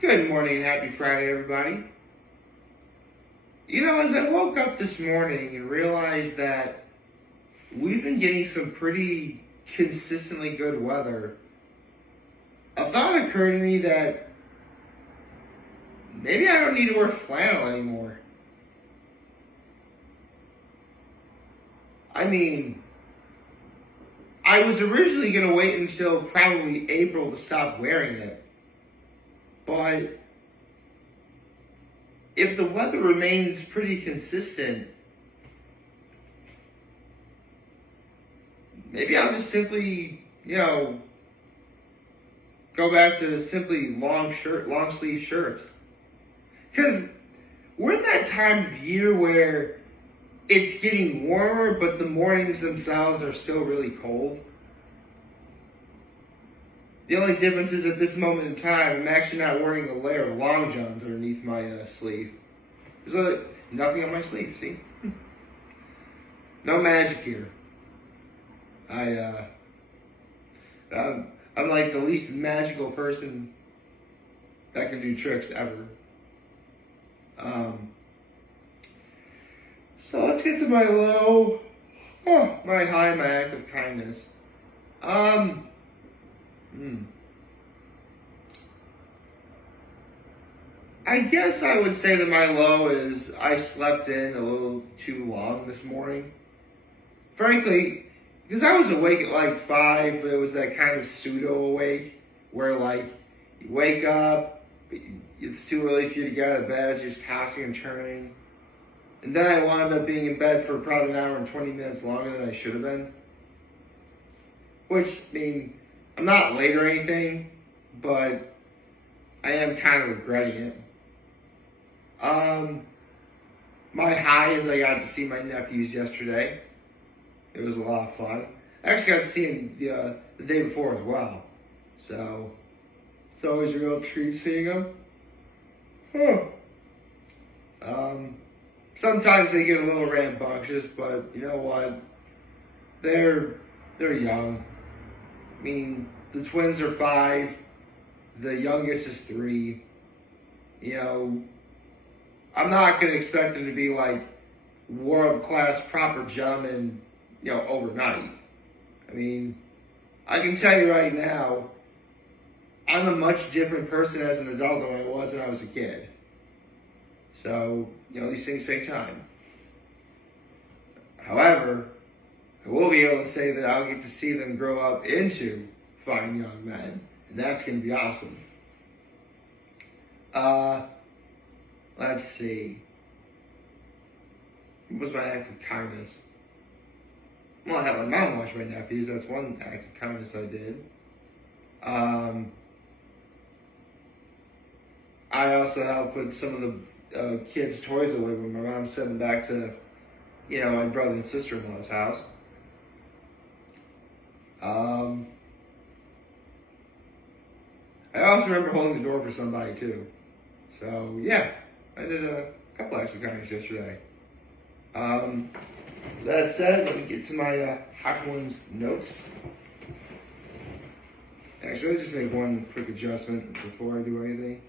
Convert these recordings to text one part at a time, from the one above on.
Good morning and happy Friday, everybody. As I woke up this morning and realized that we've been getting some pretty consistently good weather, a thought occurred to me that maybe I don't need to wear flannel anymore. I was originally going to wait until probably April to stop wearing it. But if the weather remains pretty consistent, maybe I'll just simply, go back to simply long sleeve shirts. Because we're in that time of year where it's getting warmer, but the mornings themselves are still really cold. The only difference is at this moment in time, I'm actually not wearing a layer of long johns underneath my sleeve. There's nothing on my sleeve, see? No magic here. I'm like the least magical person that can do tricks ever. So let's get to my low, my high, my act of kindness. I guess I would say that my low is I slept in a little too long this morning. Frankly, because I was awake at like 5, but it was that kind of pseudo awake where you wake up, it's too early for you to get out of bed, you're just tossing and turning. And then I wound up being in bed for probably an hour and 20 minutes longer than I should have been. Which, I'm not late or anything, but I am kind of regretting it. My high is I got to see my nephews yesterday. It was a lot of fun. I actually got to see them the day before as well. So, it's always a real treat seeing them. Sometimes they get a little rambunctious, but you know what? They're young. The twins are 5. The youngest is 3. I'm not going to expect them to be like world-class proper gentlemen, overnight. I can tell you right now, I'm a much different person as an adult than I was when I was a kid. So, these things take time. However, I will be able to say that I'll get to see them grow up into fine young men, and that's going to be awesome. Let's see. What was my act of kindness? Well, I had my mom watch my nephews. That's one act of kindness I did. I also helped put some of the kids' toys away when my mom sent them back to, my brother and sister-in-law's house. I also remember holding the door for somebody too. So yeah, I did a couple acts of kindness yesterday. That said, let me get to my Hot Ones notes. Actually, let me just make one quick adjustment before I do anything.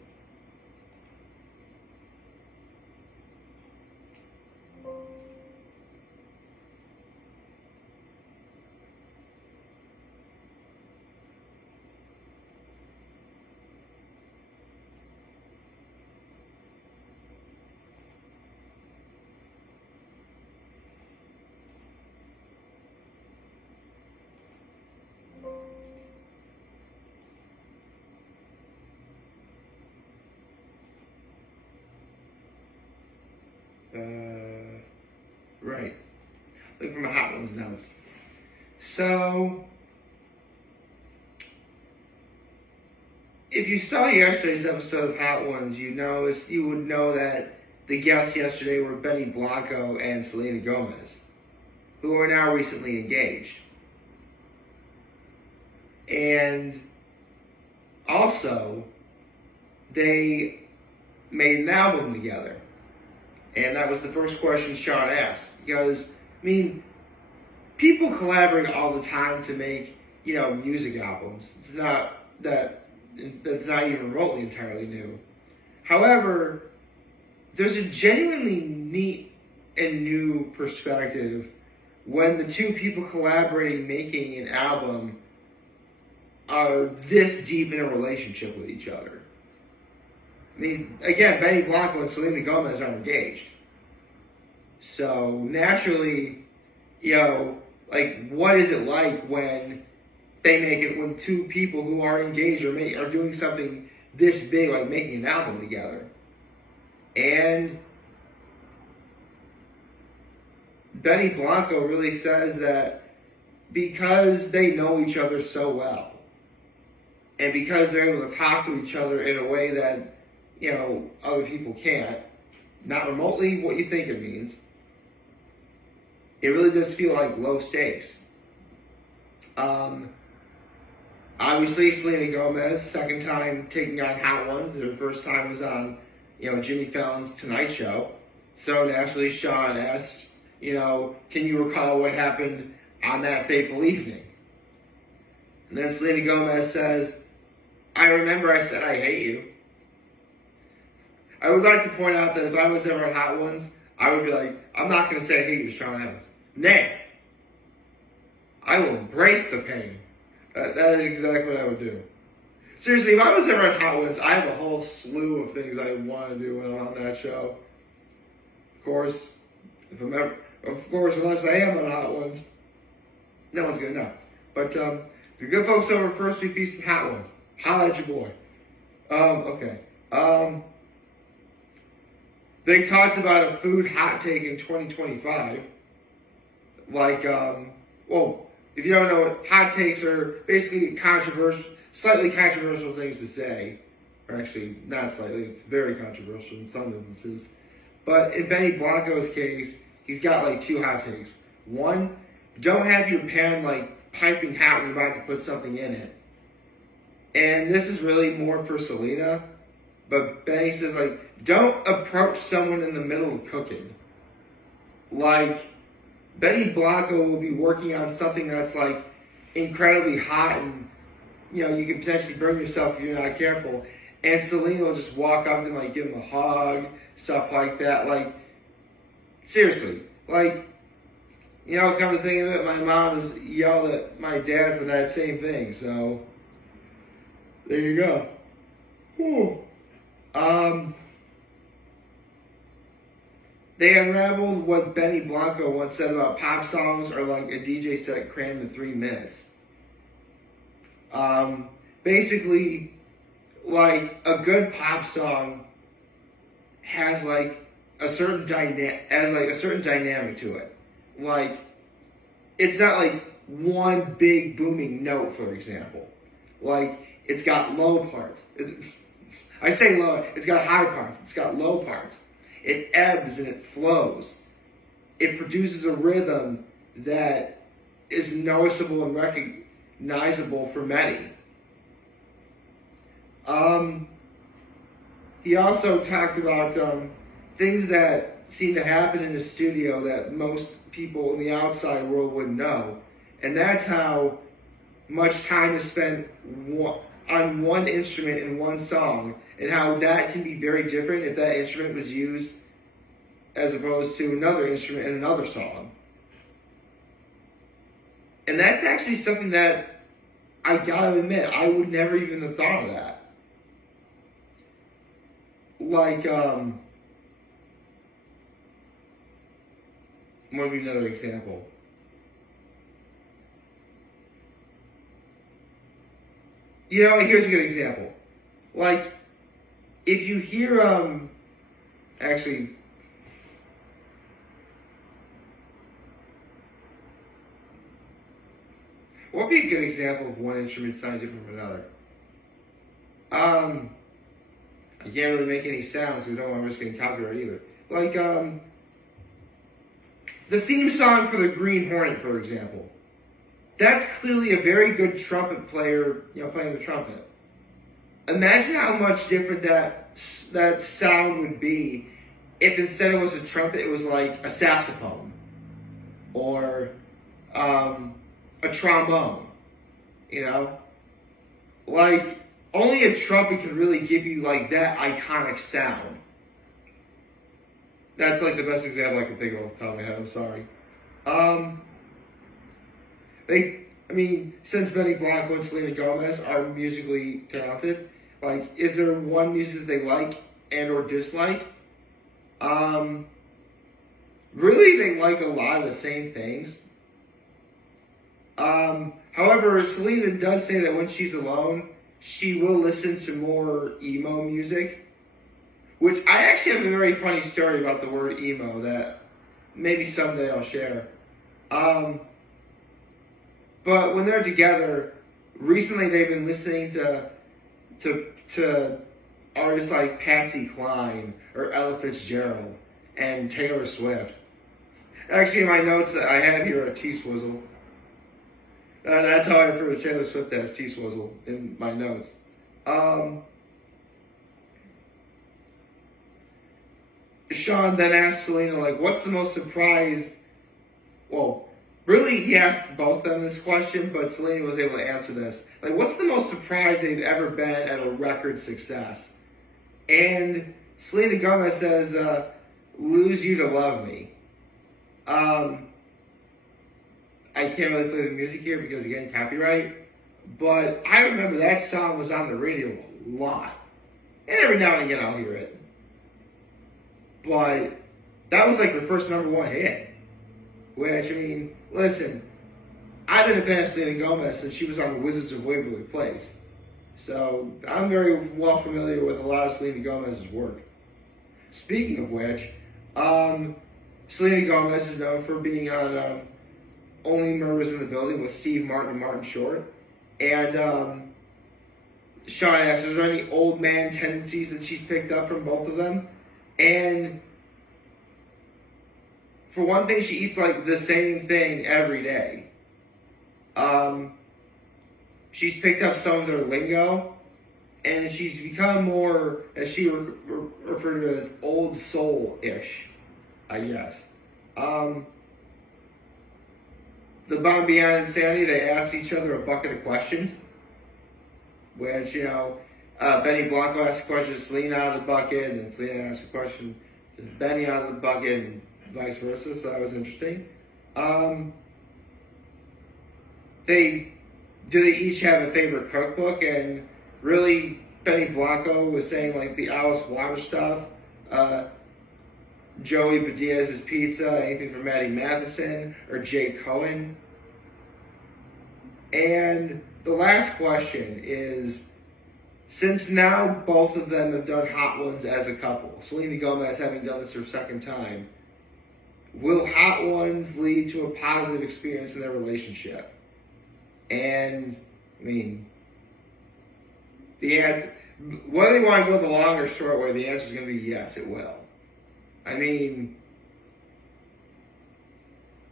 Right. Looking for my Hot Ones notes. So, if you saw yesterday's episode of Hot Ones, you would know that the guests yesterday were Benny Blanco and Selena Gomez, who are now recently engaged. And also, they made an album together. And that was the first question Sean asked. Because, people collaborate all the time to make, music albums. It's not that's not even remotely entirely new. However, there's a genuinely neat and new perspective when the two people collaborating making an album are this deep in a relationship with each other. I mean, again, Benny Blanco and Selena Gomez are engaged. So naturally, what is it like when they make it, when two people who are engaged are doing something this big, like making an album together? And Benny Blanco really says that because they know each other so well, and because they're able to talk to each other in a way that, other people can't, not remotely what you think it means, it really does feel like low stakes. Obviously, Selena Gomez, second time taking on Hot Ones. Her first time was on, Jimmy Fallon's Tonight Show. So naturally, Sean asked, can you recall what happened on that fateful evening? And then Selena Gomez says, I remember I said I hate you. I would like to point out that if I was ever on Hot Ones, I would be like, I'm not going to say I hate you to Sean Evans. Nay, I will embrace the pain. That is exactly what I would do. Seriously, if I was ever on Hot Ones, I have a whole slew of things I want to do when I'm on that show. Of course, unless I am on Hot Ones, no one's going to know. But the good folks over at First We Feast and Hot Ones, holla at your boy. Okay. They talked about a food hot take in 2025. If you don't know what hot takes are, basically slightly controversial things to say. Or actually, not slightly, it's very controversial in some instances. But in Benny Blanco's case, he's got two hot takes. One, don't have your pan piping hot when you're about to put something in it. And this is really more for Selena. But Benny says, don't approach someone in the middle of cooking. Benny Blanco will be working on something that's incredibly hot and, you can potentially burn yourself if you're not careful. And Selena will just walk up to him, give him a hug, stuff like that. Seriously. Come to think of it, my mom has yelled at my dad for that same thing. So, there you go. Whew. They unraveled what Benny Blanco once said about pop songs are like a DJ set crammed in 3 minutes. Basically, a good pop song has a certain dynamic to it. It's not one big booming note, for example. It's got low parts. I say low, it's got high parts, it's got low parts. It ebbs and it flows. It produces a rhythm that is noticeable and recognizable for many. He also talked about things that seem to happen in the studio that most people in the outside world wouldn't know. And that's how much time is spent on one instrument in one song, and how that can be very different if that instrument was used as opposed to another instrument in another song. And that's actually something that I gotta admit, I would never even have thought of that. What would be another example? Here's a good example. If you hear, what would be a good example of one instrument sounding different from another? I can't really make any sounds because I don't want to risk getting copyright either. The theme song for the Green Hornet, for example. That's clearly a very good trumpet player, playing the trumpet. Imagine how much different that sound would be if instead it was a trumpet, it was a saxophone or a trombone. You know, like only a trumpet can really give you like that iconic sound. That's like the best example I can think of off the top of my head. I'm sorry. Since Benny Blanco and Selena Gomez are musically talented, like, is there one music that they like and or dislike? Really, they like a lot of the same things. However, Selena does say that when she's alone, she will listen to more emo music. Which I actually have a very funny story about the word emo that maybe someday I'll share. But when they're together, recently they've been listening to artists like Patsy Cline or Ella Fitzgerald and Taylor Swift. Actually, in my notes that I have here are T-Swizzle. That's how I refer to Taylor Swift as T-Swizzle in my notes. Sean then asked Selena, like, what's the most surprised... Well, really, he asked both of them this question, but Selena was able to answer this. Like, what's the most surprised they've ever been at a record success? And Selena Gomez says, Lose You to Love Me. I can't really play the music here because, again, copyright. But I remember that song was on the radio a lot. And every now and again I'll hear it. But that was like her first number one hit. Which, listen, I've been a fan of Selena Gomez since she was on the Wizards of Waverly Place. So I'm very well familiar with a lot of Selena Gomez's work. Speaking of which, Selena Gomez is known for being on Only Murders in the Building with Steve Martin and Martin Short. And Sean asks, is there any old man tendencies that she's picked up from both of them? And for one thing, she eats like the same thing every day. She's picked up some of their lingo, and she's become more, as she referred to as, old soul-ish, I guess. The Bon Beyond Insanity, they asked each other a bucket of questions, which, Benny Blanco asked a question to Selena out of the bucket, and then Selena asked a question to Benny out of the bucket, and vice versa, so that was interesting. They each have a favorite cookbook, and really, Benny Blanco was saying, like, the Alice Water stuff, Joey Badiaz's Pizza, anything from Maddie Matheson, or Jay Cohen. And the last question is, since now both of them have done Hot Ones as a couple, Selena Gomez having done this her second time, will Hot Ones lead to a positive experience in their relationship? And, the answer, whether they want to go the long or short way, the answer is going to be yes, it will.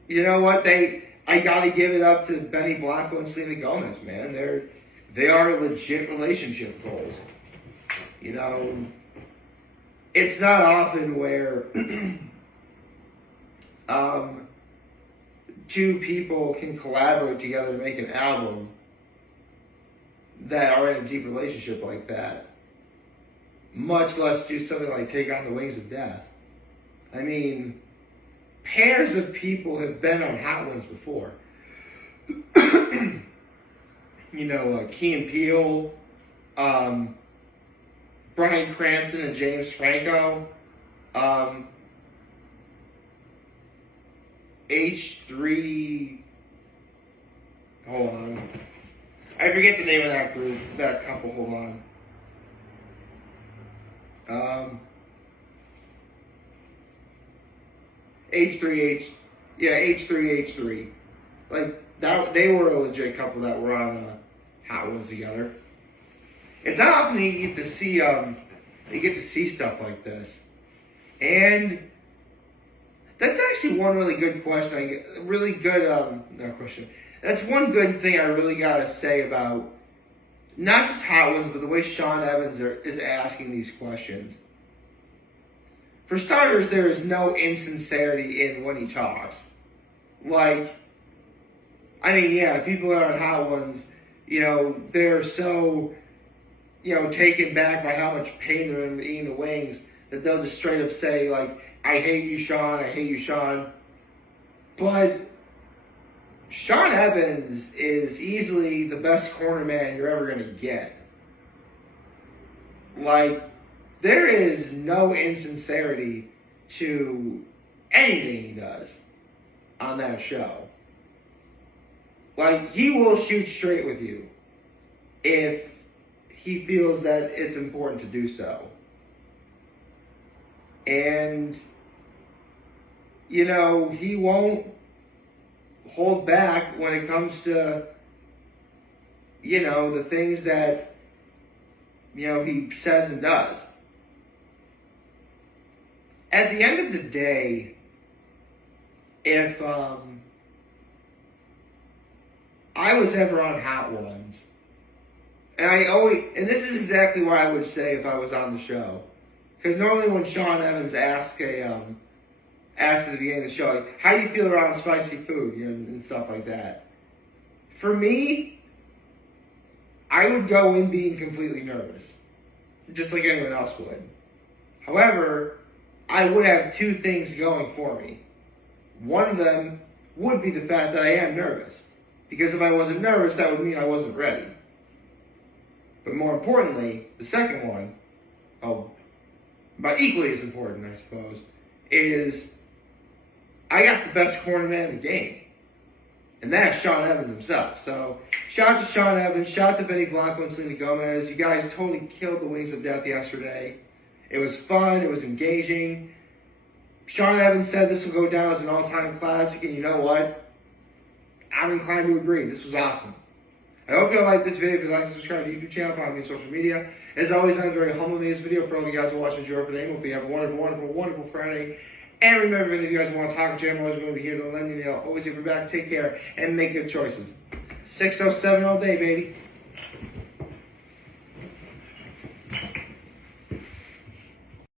You know what? I gotta give it up to Benny Blanco and Selena Gomez, man. They are legit relationship goals. It's not often where two people can collaborate together to make an album that are in a deep relationship like that, much less do something like Take on the Wings of Death. Pairs of people have been on Hot Ones before. Key and Peele, Bryan Cranston and James Franco, H3, hold on. I forget the name of that group, that couple, hold on. H3. Like, that, they were a legit couple that were on Hot Ones together. It's not often you get to see stuff like this. And that's actually one really good question. That's one good thing I really gotta say about not just Hot Ones, but the way Sean Evans is asking these questions. For starters, there is no insincerity in when he talks. People that are on Hot Ones, they're so, taken back by how much pain they're in eating the wings that they'll just straight up say, like, I hate you, Sean, I hate you, Sean. But Sean Evans is easily the best corner man you're ever going to get. Like, there is no insincerity to anything he does on that show. Like, he will shoot straight with you if he feels that it's important to do so. And, he won't hold back when it comes to, the things that, he says and does. At the end of the day, if I was ever on Hot Ones, and this is exactly what I would say if I was on the show, because normally when Sean Evans asks at the beginning of the show, like, how do you feel around spicy food, and stuff like that. For me, I would go in being completely nervous, just like anyone else would. However, I would have two things going for me. One of them would be the fact that I am nervous, because if I wasn't nervous, that would mean I wasn't ready. But more importantly, the second one, but equally as important, I suppose, is I got the best corner man in the game. And that's Sean Evans himself. So, shout out to Sean Evans, shout out to Benny Blanco and Selena Gomez. You guys totally killed the Wings of Death yesterday. It was fun, it was engaging. Sean Evans said this will go down as an all-time classic, and you know what? I'm inclined to agree. This was awesome. I hope you all liked this video. If you like, subscribe to the YouTube channel, follow me on social media. As always, I'm very humble in this video. For all of you guys who are watching, enjoy for the name. Hope you have a wonderful, wonderful, wonderful Friday. And remember, if you guys want to talk to I'm always going to be here to lend you. Always have your back. Take care and make good choices. 607 all day, baby.